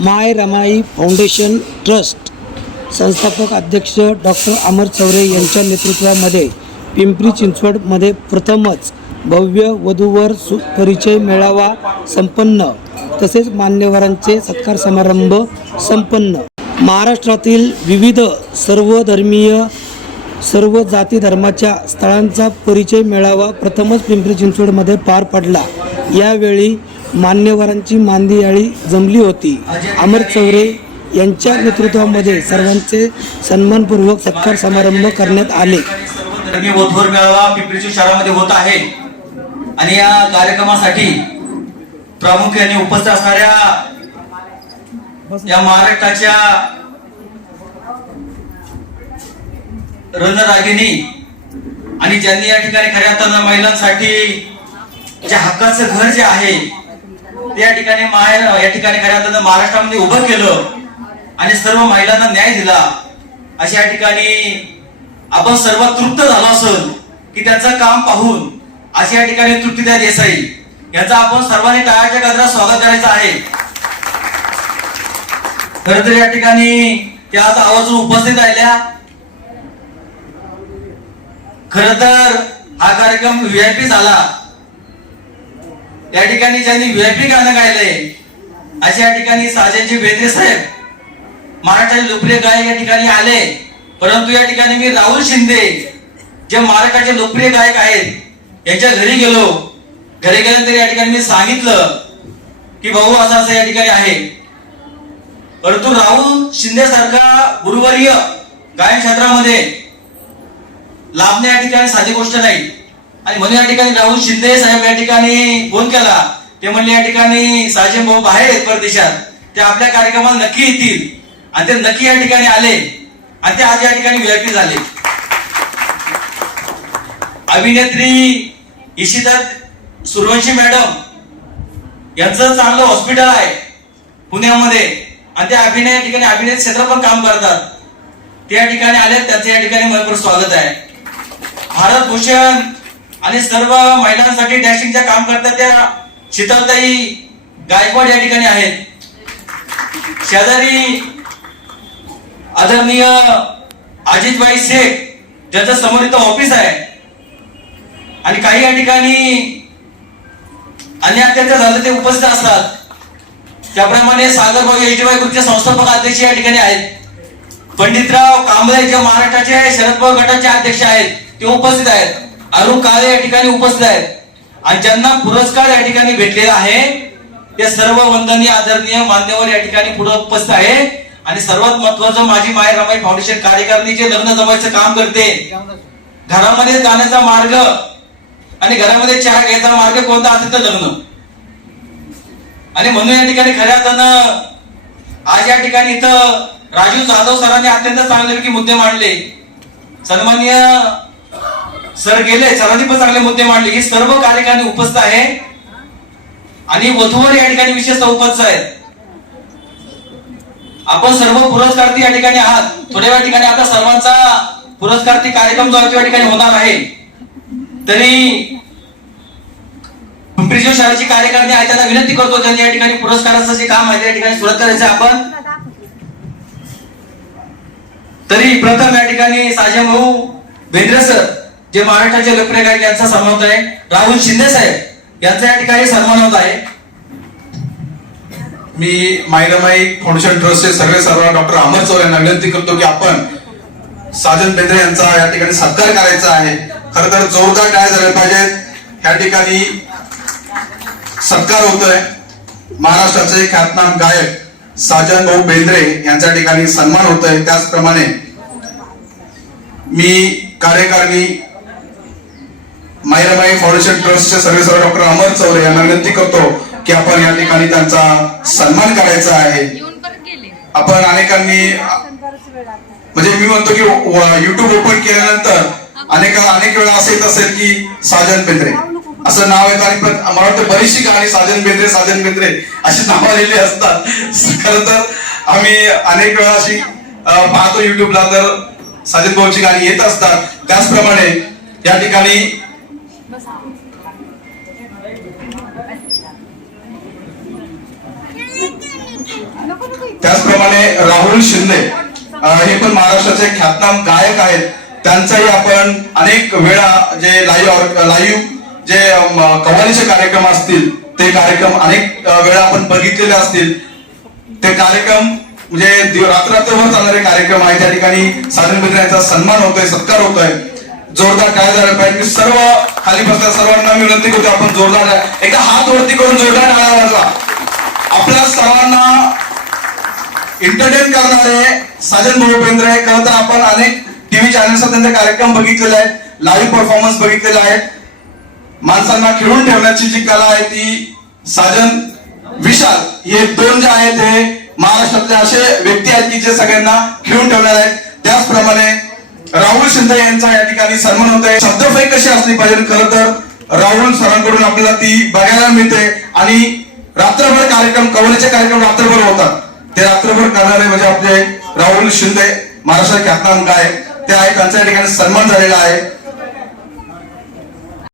माय Ramai foundation trust संस्थापक अध्यक्ष doctor अमर चौरे यांच्या नेतृत्वामध्ये पिंपरी चिंचवडमध्ये प्रथमच भव्य वधूवर परिचय मेळावा संपन्न, तसेच मान्यवरांचे सत्कार समारंभ संपन्न। महाराष्ट्रातील विविध सर्वधर्मीय सर्व जाती धर्माच्या स्थळांचा परिचय मेळावा प्रथमच पिंपरी चिंचवडमध्ये पार पडला। यावेळी मान्यवरांची मांदियाळी जमली होती। अमर चौरे यांच्या नेतृत्वामध्ये सर्वांचे सन्मानपूर्वक सत्कार समारंभ करण्यात आले। वधूवर मेळावा पिंपरी चिंचवड शहरामध्ये होत आहे आणि या कार्यक्रमासाठी प्रामुख्याने उपस्थित असणाऱ्या या महाराष्ट्राच्या रणरागिणी आणि ज्यांनी या ठिकाणी खऱ्या अर्थानं महिलांसाठी जे हक्काचं घर जे आहे ते या ठिकाणी खऱ्या अर्थानं महाराष्ट्रामध्ये उभं केलं आणि सर्व महिलांना न्याय दिला, अशा या ठिकाणी आपण सर्व तृप्त झालो असेल की त्यांचं काम पाहून। अशा या ठिकाणी तृप्तीदाय देसाई यांचा आपण सर्वांनी टाळ्याच्या गजरात स्वागत करायचं आहे। खरं तर या ठिकाणी त्या आज आवर्जून उपस्थित राहिल्या। खर तर हा कार्यक्रम व्हीआयपी झाला। या ठिकाणी ज्यांनी व्हीआयपी गाणं गायलंय अशा या ठिकाणी साजनजी बेंद्रे साहेब महाराष्ट्राचे लोकप्रिय गायक या ठिकाणी आले, परंतु या ठिकाणी मी राहुल शिंदे जे महाराष्ट्राचे लोकप्रिय गायक आहेत यांच्या घरी गेलो। घरी गेल्यानंतर या ठिकाणी मी सांगितलं की भाऊ असं असं या ठिकाणी आहे, परंतु राहुल शिंदे सारखा गुरुवर्य गायन क्षेत्रामध्ये लाभणे या ठिकाणी साधी गोष्ट नाही। आणि म्हणून या ठिकाणी राहुल शिंदे साहेब या ठिकाणी फोन केला। ते म्हणले या ठिकाणी साजन भाऊ बाहेर आहेत परदेशात, ते आपल्या कार्यक्रमाला नक्की येतील आणि ते नक्की या ठिकाणी आले आणि ते आज या ठिकाणी व्हीआयपी झाले। अभिनेत्री इशिता सूर्यवंशी मॅडम यांचं चांगलं हॉस्पिटल आहे पुण्यामध्ये आणि ते अभिनय या ठिकाणी अभिनय क्षेत्रात पण काम करतात। ते या ठिकाणी आले, त्यांचं या ठिकाणी मनपूर्वक स्वागत आहे। भारत भूषण आणि सर्व महिलांसाठी डॅशिंगचं काम करतात त्या शीतलताई गायकवाड या ठिकाणी आहेत। शेजारी आदरणीय अजितभाई शेख ज्यांचं समोर इथं ऑफिस आहे आणि काही या ठिकाणी अन्य अत्याचार झाले ते उपस्थित असतात। त्याप्रमाणे सागरभाऊ येजूबाई ग्रुपचे संस्थापक अध्यक्ष या ठिकाणी आहेत। पंडितराव कांबळे जे महाराष्ट्राचे शरद पवार गटाचे अध्यक्ष आहेत ते उपस्थित आहेत। अरुण काळे या ठिकाणी उपस्थित आहेत आणि ज्यांना पुरस्कार या ठिकाणी भेटलेला आहे ते सर्व वंदनीय आदरणीय मान्यवर या ठिकाणी पुढे उपस्थित आहे। आणि सर्वात महत्वाचं माझी माय रमाई फाउंडेशन कार्यकारिणी जे लग्न जमायचं काम करते, घरामध्ये जाण्याचा मार्ग आणि घरामध्ये चहा घ्यायचा मार्ग कोणता असेल तर लग्न। आणि म्हणून या ठिकाणी खऱ्या अर्थानं आज या ठिकाणी इथं राजू जाधव सरांनी अत्यंत चांगल्यापैकी मुद्दे मांडले। सन्माननीय सर गेले, सरांनी पण चांगले मुद्दे मांडले। ही सर्व कार्यकारिणी उपस्थित आहे आणि वधूवर या ठिकाणी विशेष उपस्थित आहेत। आपण सर्व पुरस्कार्थी या ठिकाणी आहात। थोड्या वेळ ठिकाणी आता सर्वांचा पुरस्कार्थी कार्यक्रम जो आहे तो या ठिकाणी होणार आहे। तरी पिंपरी चिंचवड शहराची कार्यकारिणी आहे त्यांना विनंती करतो त्यांनी या ठिकाणी पुरस्काराचं जे काम आहे या ठिकाणी सुरुवात करायचं आपण। तरी प्रथम या ठिकाणी साजन भाऊ बेंद्रे सर जे महाराष्ट्राचे लोकप्रिय गायक यांचा सन्मान होत आहे। राहुल शिंदे साहेब यांचा या ठिकाणी सन्मान होत आहे। मी माय रमाई फाउंडेशन ट्रस्टचे सर्व डॉक्टर अमर चौरे यांना विनंती करतो की आपण साजन बेंद्रे यांचा या ठिकाणी सत्कार करायचा आहे। खरं तर जोरदार टाळ्या झाल्या पाहिजेत। या ठिकाणी सत्कार होतोय महाराष्ट्राचे ख्यातनाम गायक साजन भाऊ बेंद्रे यांच्या ठिकाणी सन्मान होतोय। त्याचप्रमाणे मी कार्यकारिणी माय रमाई फाउंडेशन ट्रस्टचे सर्व डॉक्टर अमर चौरे यांना विनंती करतो की आपण या ठिकाणी त्यांचा सन्मान करायचा आहे। आपण अनेकांनी म्हणजे मी म्हणतो की युट्यूब ओपन केल्यानंतर अनेक वेळा असं येत असेल की साजन बेंद्रे असं नाव येतं आणि मला वाटतं बरीचशी गाणी साजन बेंद्रे अशी नावं आलेली असतात। खरं तर आम्ही अनेक वेळा अशी पाहतो युट्यूबला तर साजन भाऊची गाणी येत असतात। त्याचप्रमाणे या ठिकाणी नको त्याचप्रमाणे राहुल शिंदे हे पण महाराष्ट्राचे ख्यातनाम गायक आहेत. त्यांचाही आपण अनेक वेळा जे लाईव्ह जे कव्वालीचे कार्यक्रम असतील ते कार्यक्रम अनेक वेळा आपण बघितलेले असतील. ते कार्यक्रम म्हणजे रात्रभर चालणारे कार्यक्रम आहे. त्या ठिकाणी साजन बेंद्रे यांचा सन्मान होतोय, सत्कार होतोय. जोरदार टाळ्या झाल्या पाहिजे. मी सर्व खाली बसल्या सर्वांना मी विनंती करतो आपण जोरदार एकदा हात वरती करून जोरदार टाळ्या वाजवा. आपल्या सर्वांना एंटरटेन करणारे साजन भाऊ बेंद्रे. खरं तर आपण अनेक टीव्ही चॅनल्सवर त्यांचे कार्यक्रम बघितलेले आहेत, लाईव्ह परफॉर्मन्स बघितलेले आहेत. माणसांना खिळून ठेवण्याची जी कला आहे ती साजन, विशाल हे दोन जे आहेत ते महाराष्ट्रातले असे व्यक्ती आहेत की जे सगळ्यांना खिळून ठेवणार आहेत. त्याचप्रमाणे राहुल शिंदे यांचा या ठिकाणी सन्मान होत आहे. शब्दफै कशी असली पाहिजे, खरं तर राहुल सरांकडून आपल्याला ती बघायला मिळते. आणि रात्रभर कार्यक्रम, कव्वालीचे कार्यक्रम रात्रभर होतात. ते रात्रभर करणारे म्हणजे आपले राहुल शिंदे, महाराष्ट्राचे ख्यातनाम गायक ते आहेत. त्यांच्या या ठिकाणी सन्मान झालेला आहे.